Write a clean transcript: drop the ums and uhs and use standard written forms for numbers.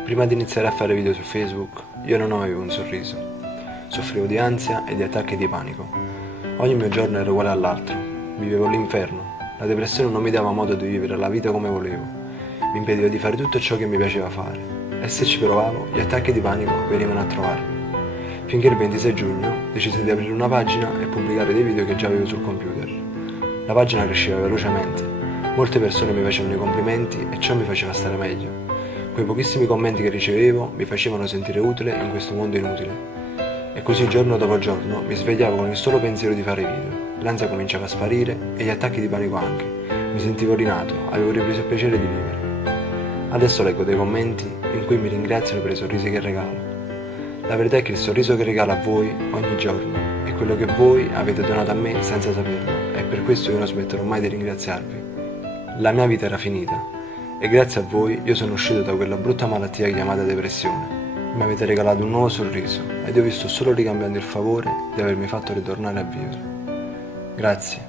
Prima di iniziare a fare video su Facebook, io non avevo un sorriso. Soffrivo di ansia e di attacchi di panico. Ogni mio giorno era uguale all'altro. Vivevo l'inferno. La depressione non mi dava modo di vivere la vita come volevo. Mi impediva di fare tutto ciò che mi piaceva fare. E se ci provavo, gli attacchi di panico venivano a trovarmi. Finché il 26 giugno decisi di aprire una pagina e pubblicare dei video che già avevo sul computer. La pagina cresceva velocemente. Molte persone mi facevano i complimenti e ciò mi faceva stare meglio. Quei pochissimi commenti che ricevevo mi facevano sentire utile in questo mondo inutile. E così giorno dopo giorno mi svegliavo con il solo pensiero di fare video. L'ansia cominciava a sparire e gli attacchi di panico anche. Mi sentivo rinato, avevo ripreso il piacere di vivere. Adesso leggo dei commenti in cui mi ringraziano per i sorrisi che regalo. La verità è che il sorriso che regalo a voi ogni giorno è quello che voi avete donato a me senza saperlo, e per questo io non smetterò mai di ringraziarvi. La mia vita era finita. E grazie a voi io sono uscito da quella brutta malattia chiamata depressione. Mi avete regalato un nuovo sorriso ed io vi sto solo ricambiando il favore di avermi fatto ritornare a vivere. Grazie.